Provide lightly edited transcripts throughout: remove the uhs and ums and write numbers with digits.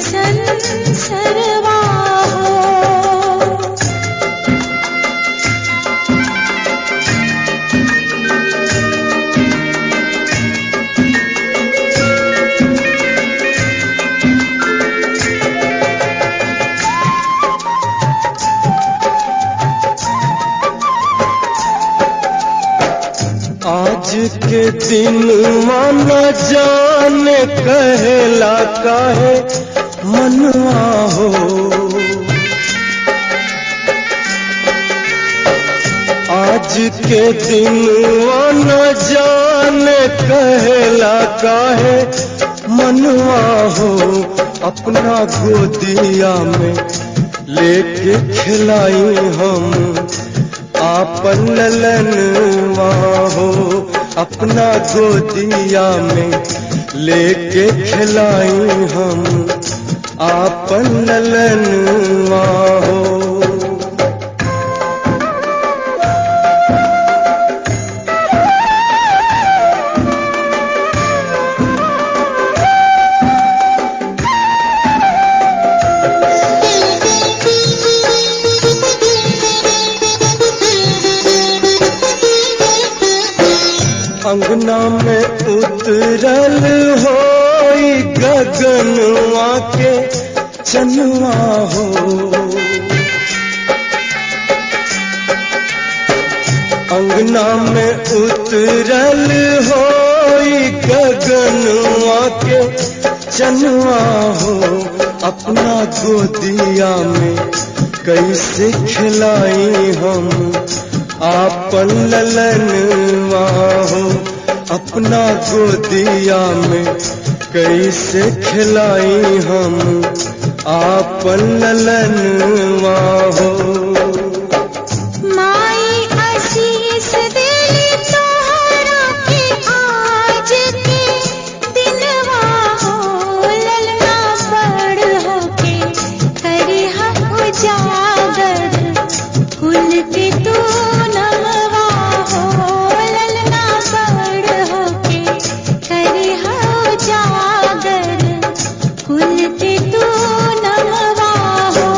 संसरवा हो। आज के दिन माना जाने कहला काहे मनवा हो। आज के दिन माना जाने कहला काहे मनवा हो। अपना गोदिया में लेके खिलाई हम आपन ललनवा हो। अपना गोदिया में लेके खिलाई हम आपन ललनवा हो। अंगना में उतरल होई गगनवा के चनवा हो। अंगना में उतरल होई गगनवा के चनवा हो। अपना गोदिया में कैसे खिलाई हम आपन ललनवा हो। अपना गोदिया में कैसे खिलाई हम आपन ललनवा हो। माई आशीष देली तोहरा के आज के दिनवा हो। ललना बड़ होके करिहा उजागर कुल के तू नमवा हो। ललना बड़ होके करिहा उजागर कुल के तू नमवा हो।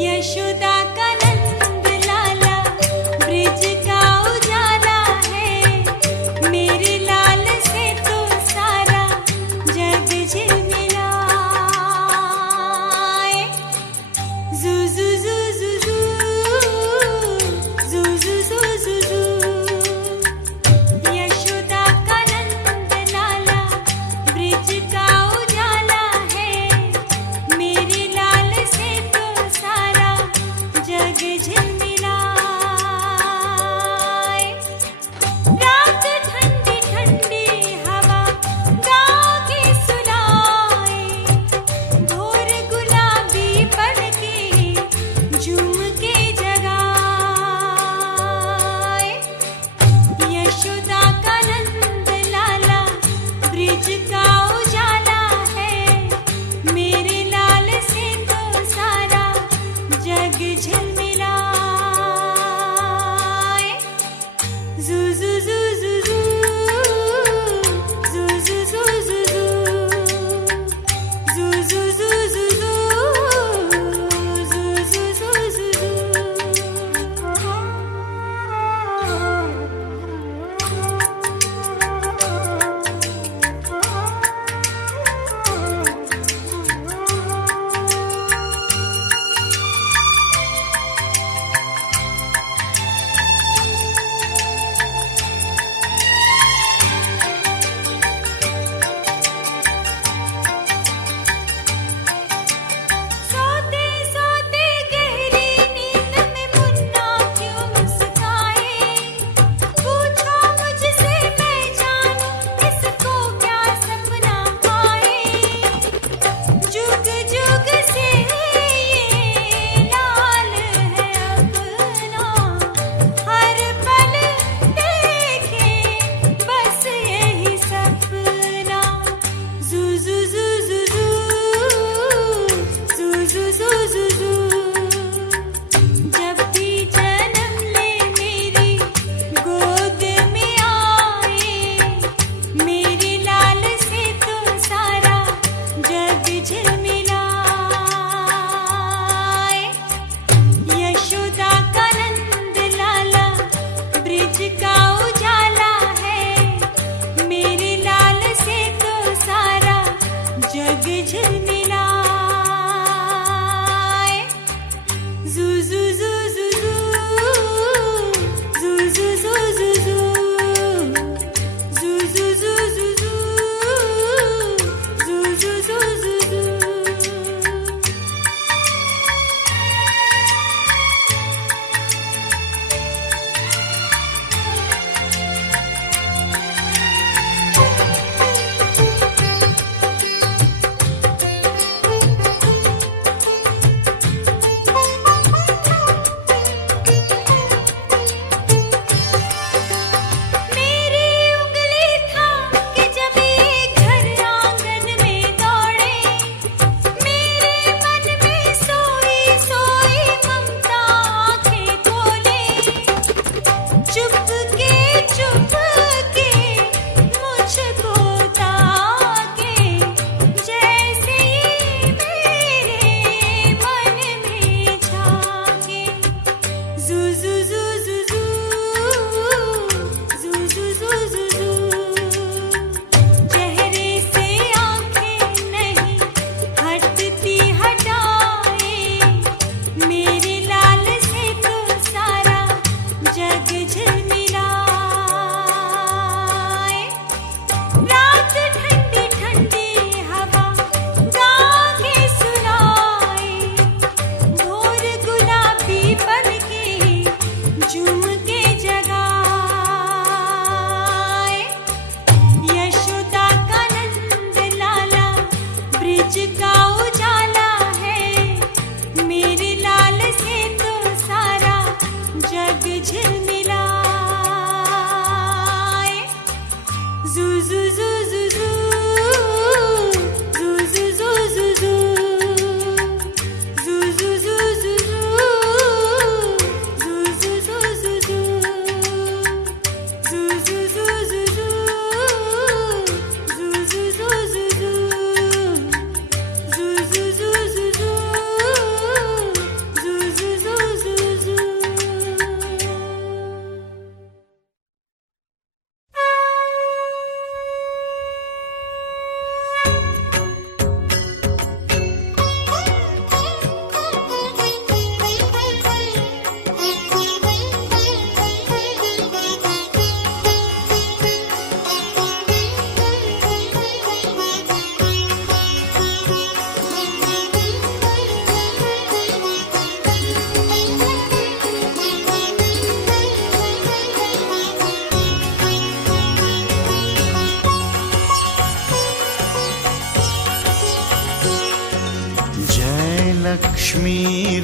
यशोदा का नंद लाला ब्रिज का उजाला है, मेरे लाल से तो सारा जग झिलमिलाए। जू जू जू जू जू जू जू जू जू। यशोदा का नंद लाला ब्रिज का उजाला है, मेरे लाल से तो सारा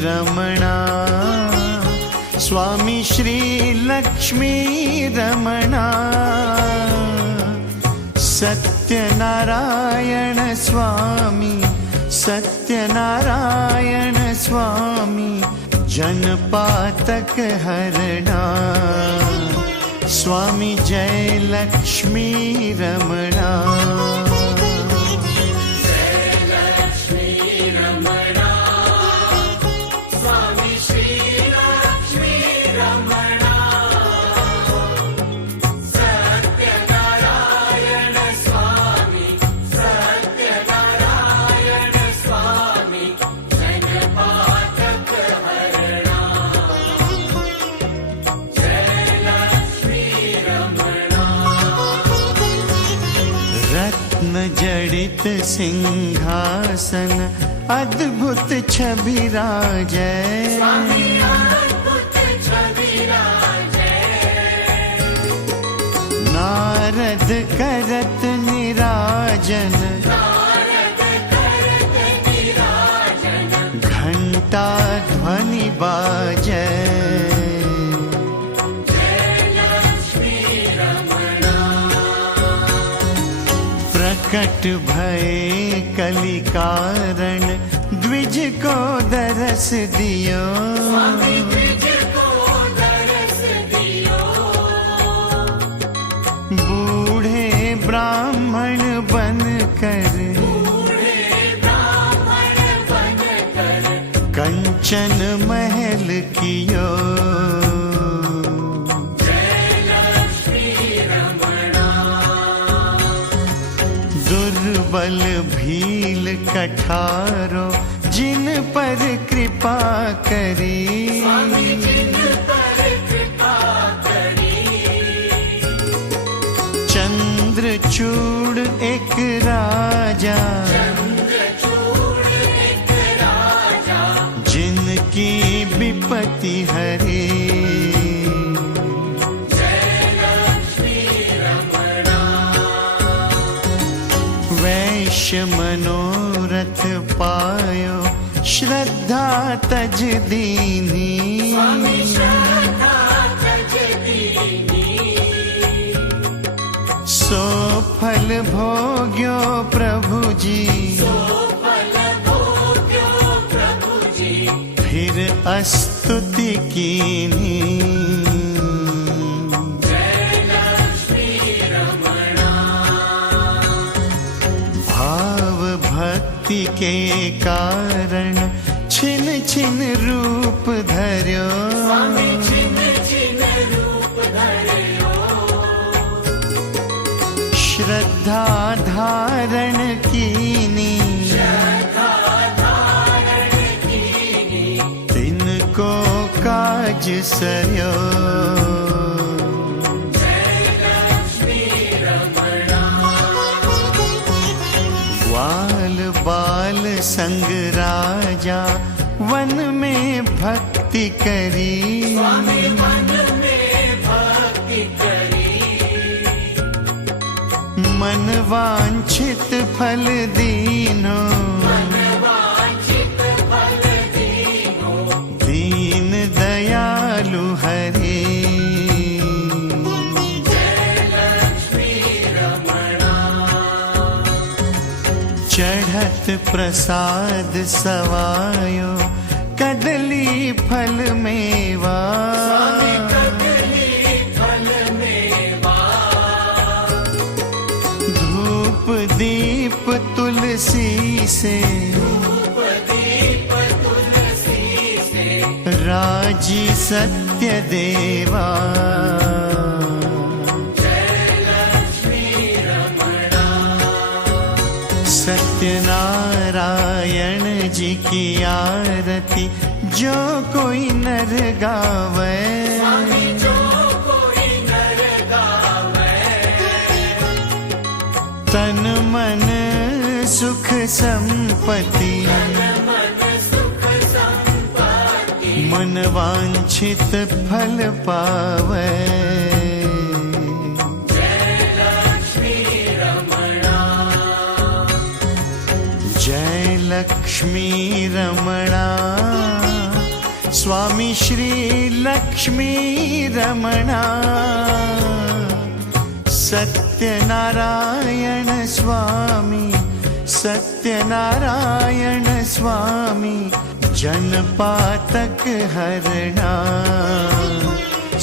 रमणा, स्वामी श्री लक्ष्मी रमणा, सत्यनारायण स्वामी, सत्यनारायण स्वामी, जनपातक हरणा, स्वामी जय लक्ष्मी रमणा। जड़ित सिंहासन अद्भुत छवि राजै, नारद करत निराजन, घंटा ध्वनि बाजै, प्रकट भय कलि कारण, द्विज को दरस दियो, बूढ़े ब्राह्मण बनकर, कंचन महल कियो, दुर्बल भील कठारो, जिन पर कृपा करी, चंद्रचूड़ एक राजा, जिनकी विपत्ति हरी, वैश्य मनोरथ पायो, श्रद्धा तज दीनी, सो फल भोग्यो प्रभु जी, फिर अस्तुति कीनी, भक्ति के कारण छिन छिन रूप धर्यो, श्रद्धा धारण कीनी, तिनको काज सर्यो, ग्वाल बाल संग राजा, वन में भक्ति करी, मन वांछित फल दीनो, दीन दयालु हरि, चढ़त प्रसाद सवायो, कदली फल मेवा, धूप दीप तुलसी से, राजी सत्य देवा, सत्यनारायण जी की आरती जो कोई नर गावे, तन मन सुख संपत्ति, मन वांछित फल पावे, जय लक्ष्मी रमणा। स्वामी श्री लक्ष्मी रमणा, सत्यनारायण स्वामी, सत्यनारायण स्वामी, जनपातक हरणा,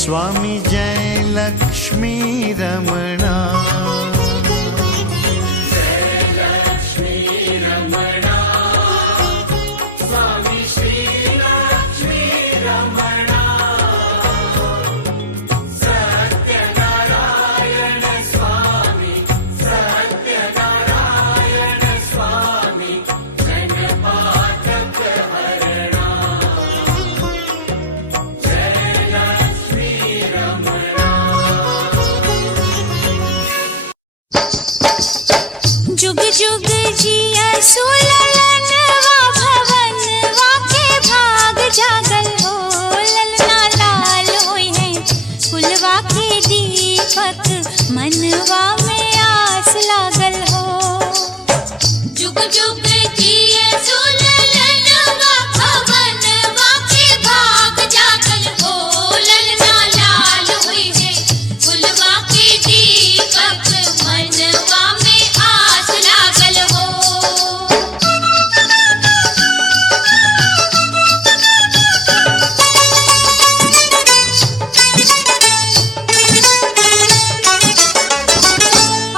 स्वामी जय लक्ष्मी रमणा। जुग जुग जिया सुललनवा भवनवा के भाग जागल हो, ललना लाल होई है फुलवा के दीपक, मनवा में आस लागल हो। जुग जुग जिया सुललनवा भवनवा के भाग जागल हो, ललना लाल होई है फुलवा के दीपक, मनवा में आस लागल हो।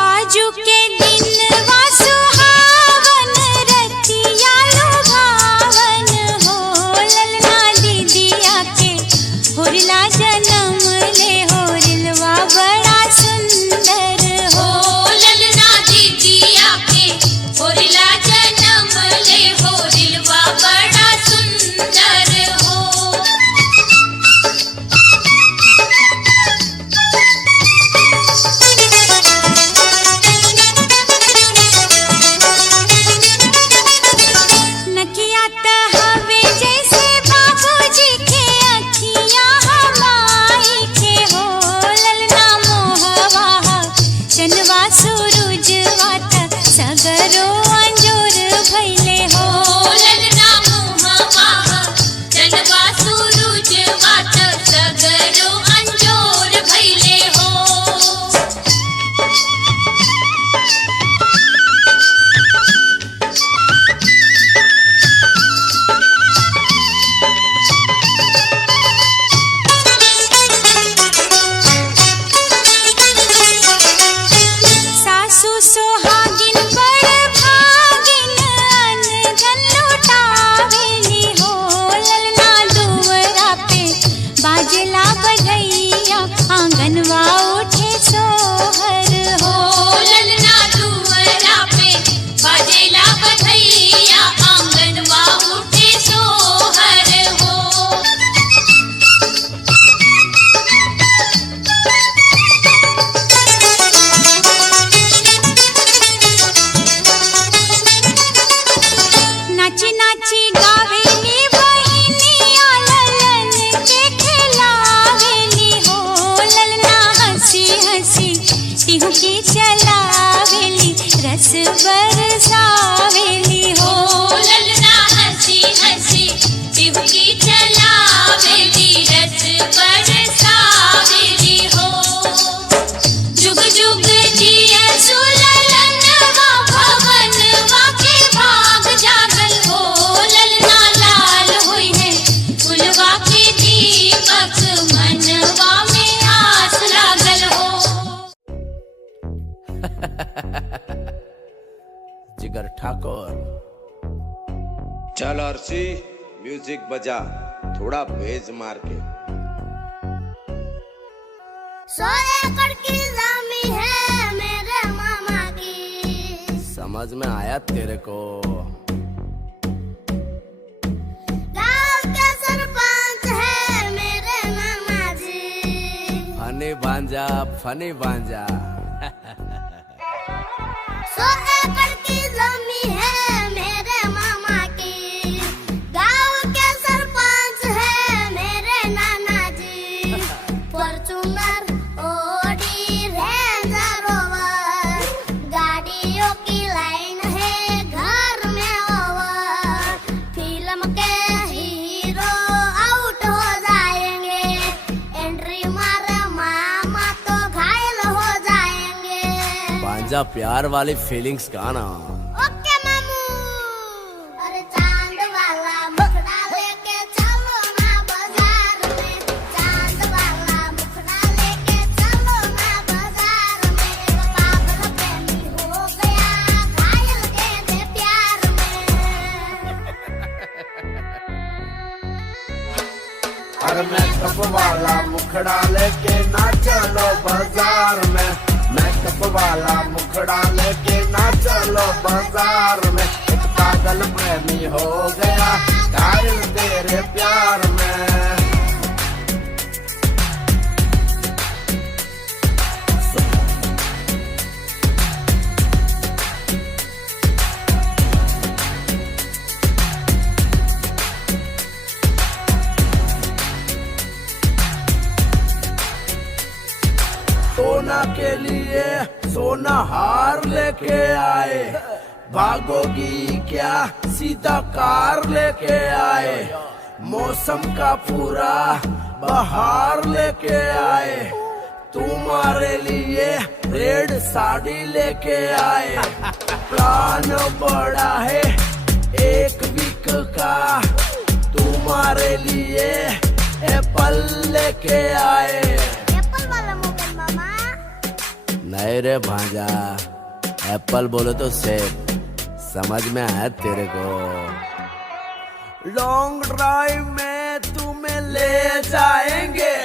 आजू के दिन वा सुहावन, रतिया लुभावन हो, ललना दीदिया के होरिला जन्म ले, होरिलवा बड़ा सुंदर हो, ललना दीदिया के होरिला जन्म ले, होरिलवा बड़ा सुंदर हो। नकिया त हवे जैसे बाबूजी के अखियां हमाई के हो, ललना मोहवा चनवा सूरजवा त सगरो अंजोर भइले हो, ललना मोहवा चनवा सूरजवा त सगरो अंजोर भइले हो। सासू सोहागिन बड़ भागिन, अनधन लुटावेली हो, ललना दुवरा पे बाजला बधैया, आंगनवा उठे सोहर हो, ललना दुवरा पे बाजला बधैया, आंगनवा उठे सोहर हो। नाची नाची गावेली बहिनिया, ललन के खिलावेली हो, ललना हंसी हंसी टिहुकी चलावेली, रस बरसावेली हो, ललना हंसी हंसी टिहुकी चलावेली, रस बरसावेली हो। जुग जुग जिया सुललनवा भवनवा के भाग जागल हो, ललना लाल होई है फुलवा के दीपक, मनवा में आस लागल हो। जिगर ठाकुर। चल अर्शी म्यूजिक बजा, थोड़ा बेज मार के। 100 एकड़ की जमीन है मेरे मामा की, समझ में आया तेरे को? गांव के सरपंच है मेरे मामा जी, फनी भांजा 100 एकड़ की जमीन है मेरे मामा की, गांव के सरपंच है मेरे नाना जी, फॉर्च्यूनर ऑडी रेंजर रोवर, गाड़ियों की लाइन है घर में ओवर, फिल्म के हीरो आउट भांजा प्यार वाली फीलिंग्स गाना। ओके मामू। अरे चांद वाला मुखड़ा लेके चलो ना बाजार में, चांद वाला मुखड़ा लेके चलो ना बाजार में, पागल प्रेमी हो गया घायल तेरे प्यार में। अरे मेकअप वाला मुखड़ा लेके ना चलो बाजार में, मेकअप वाला मुखड़ा लेके ना चलो बाजार में, एक पागल प्रेमी हो गया घायल तेरे प्यार में। सोना के लिए सोना हार लेके आए, भागोगी क्या सीधा कार लेके आए, मौसम का पूरा बहार लेके आए, तुम्हारे लिए रेड साड़ी लेके आए, प्लान बड़ा है एक वीक का, तुम्हारे लिए एप्पल लेके आए। एप्पल वाला मोबाइल मामा। नहीं रे भांजा, एप्पल बोलो तो सेब, समझ में आया तेरे को। लॉन्ग ड्राइव में तुम्हें ले जाएंगे,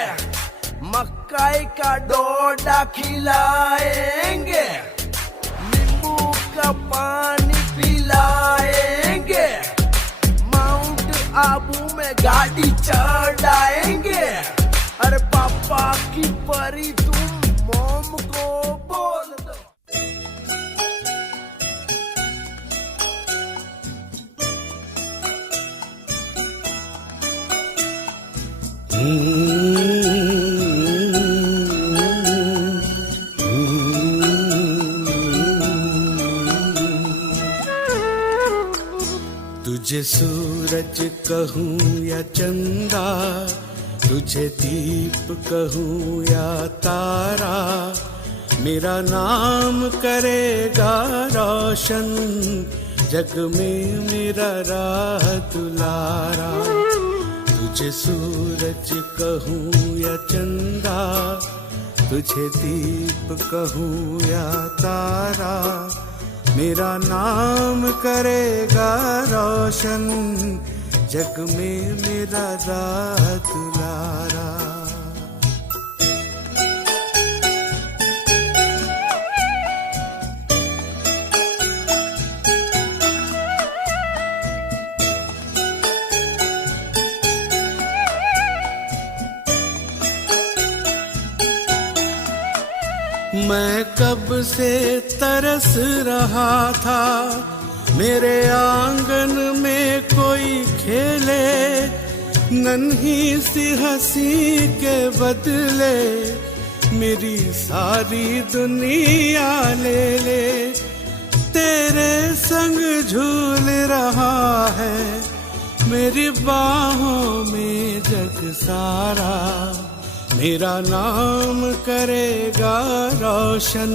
मक्काई का डोडा खिलाएंगे, नींबू का पानी पिलाएंगे, माउंट आबू में गाड़ी चढ़ाएंगे। अरे पापा की परी तुम मोम को बोल दो। तुझे सूरज कहूँ या चंदा, तुझे दीप कहूँ या तारा, मेरा नाम करेगा रोशन, जग में मेरा राह दुलारा। तुझे सूरज कहूँ या चंदा, तुझे दीप कहूँ या तारा, मेरा नाम करेगा रोशन, जग में मेरा राह दुलारा। मैं कब से तरस रहा था, मेरे आंगन में कोई खेले, नन्ही सी हंसी के बदले मेरी सारी दुनिया ले ले। तेरे संग झूल रहा है मेरी बाहों में जग सारा, मेरा नाम करेगा रोशन,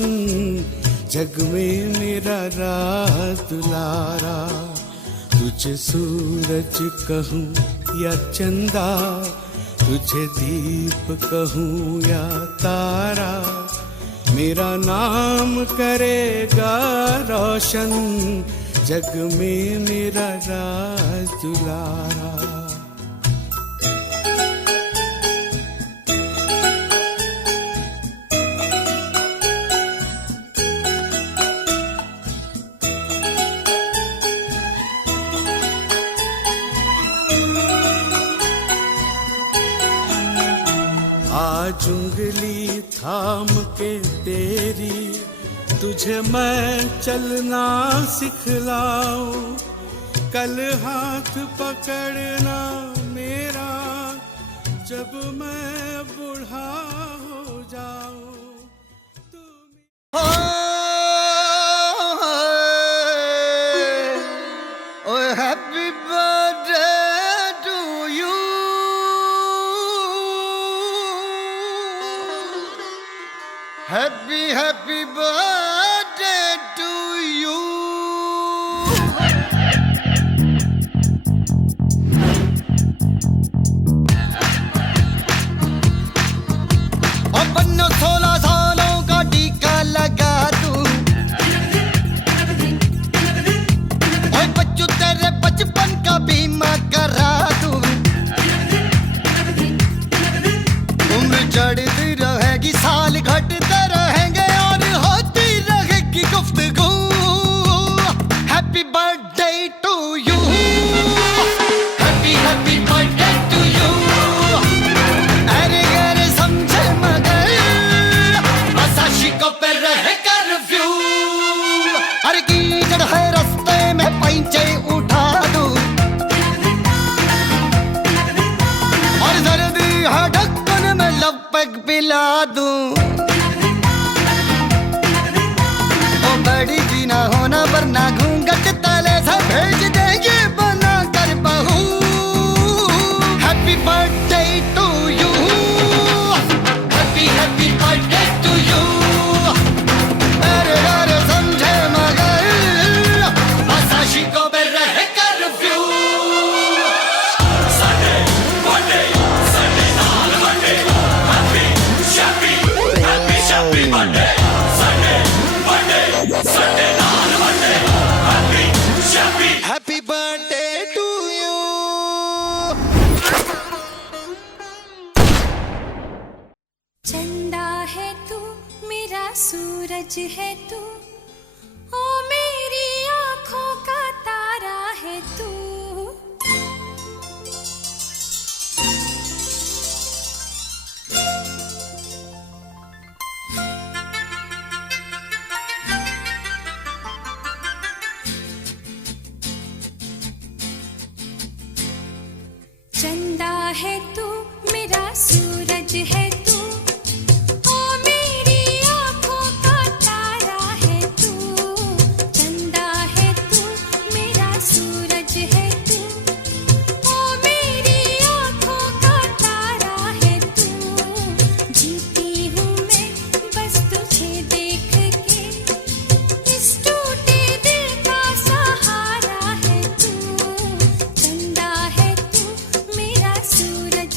जग में मेरा राह दुलारा। तुझे सूरज कहूँ या चंदा, तुझे दीप कहूँ या तारा, मेरा नाम करेगा रोशन, जग में मेरा राह दुलारा। आज उंगली थाम के तेरी, तुझे मैं चलना सिखलाऊं, कल हाथ पकड़ना मेरा, जब मैं बूढ़ा हो जाऊं। Oh, happy birthday to you. Happy birthday पग पिला दूं। ओ बड़ी जी ना होना वरना घूंघट तले से भेज देंगे बना कर बहू। Happy birthday to you, happy happy birthday to you. अरे अरे समझे मगर आशिकों में रह कर्फ्यू। Happy birthday to you. चंदा है तू मेरा सूरज है तू, ओ मेरी आँखों का तारा है तू। चंदा है तू मेरा सूरज है तू, ओ मेरी आँखों का तारा है तू। चंदा है तू मेरा सूरज है तू, ओ मेरी आँखों का तारा है तू। जीती हूँ मैं बस तुझे देख के, इस टूटे दिल का सहारा है तू। चंदा है तू मेरा सूरज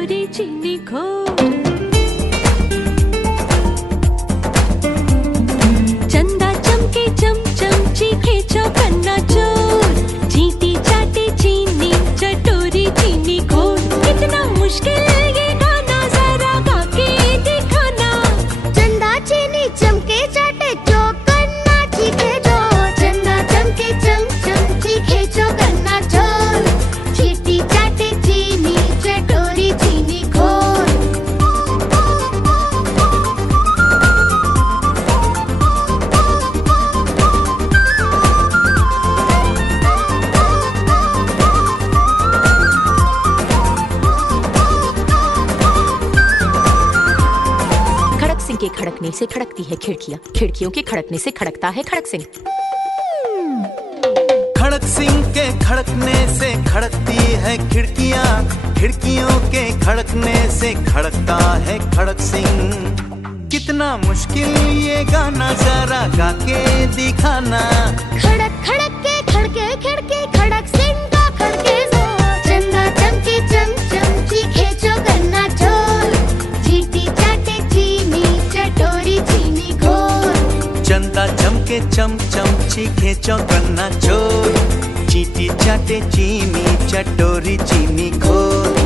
चटोरी चीनी घोल। चंदा चमके चमचम चीखे चौकन्ना चोर, चींटी चाटे चीनी चटोरी चीनी घोल। कितना मुश्किल ये गाना जरा गा के दिखाना। चंदा चीनी चमके चाटे चौकन्ना चीखे चोर, चंदा चमके चमचम चीखे चौकन्ना चोर, चींटी चाटे चीनी चटोरी चीनी घोल। खड़क सिंह के खड़कने से खड़कती है खिड़कियां, खिड़कियों के खड़कने से खड़कता है खड़क सिंह। खड़क सिंह के खड़कने से खड़कती है खिड़कियां, खिड़कियों के खड़कने से खड़कता है खड़क सिंह। कितना मुश्किल ये गाना जरा गा के दिखाना। खड़क खड़क के खड़के खिड़के खड़क सिंह का खड़के जोर, चंदा चमके चमचम चीखे चौकन्ना चोर, चींटी चाटे चीनी चटोरी चीनी घोल। चंदा चमके चमचम चीखे चौकन्ना चोर, चींटी चाटे चीनी चटोरी चीनी घोल।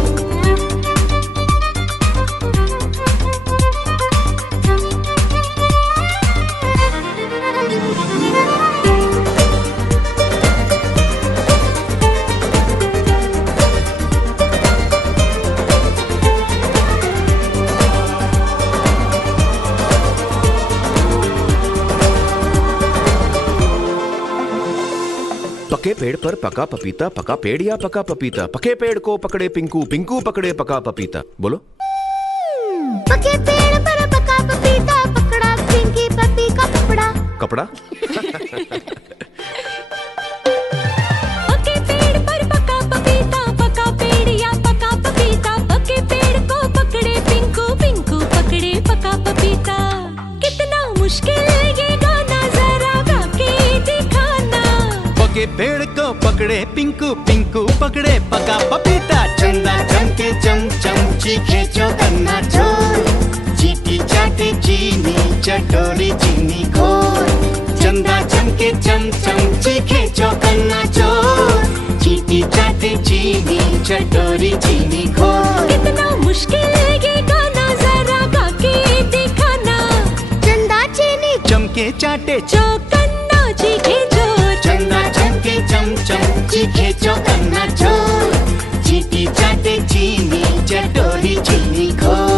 पके पेड़ पर पका पपीता, पका पेड़ या पका पपीता। पके पेड़ को पकड़े पिंकू, पिंकू पकड़े पका पपीता। बोलो। पके पेड़ पर पका पपीता, पकड़ा पिंकी पपी का पपड़ा। कपड़ा। पके पेड़ पर पका पपीता, पका पेड़ या पका पपीता। पके पेड़ को पकड़े पिंकू, पिंकू पकड़े पका पपीता। कितना मुश्किल ये गाना जरा गा के दिखाना। पके पेड़ को पकड़े पिंकू, पिंकू पकड़े पका पपीता। चंदा चमके चमचम चीखे चौकन्ना चोर, चींटी चाटे चीनी चटोरी चीनी घोल। चंदा चमके चमचम चीखे चौकन्ना चोर, चींटी चाटे चीनी चटोरी चीनी घोल। कितना मुश्किल ये गाना जरा गा के दिखाना। चंदा चीनी चमके चाटे चौकन्ना चीखे चोर, चंदा चमके चमचम चीखे चौकन्ना चोर, चींटी चाटे चीनी चटोरी चीनी घोल।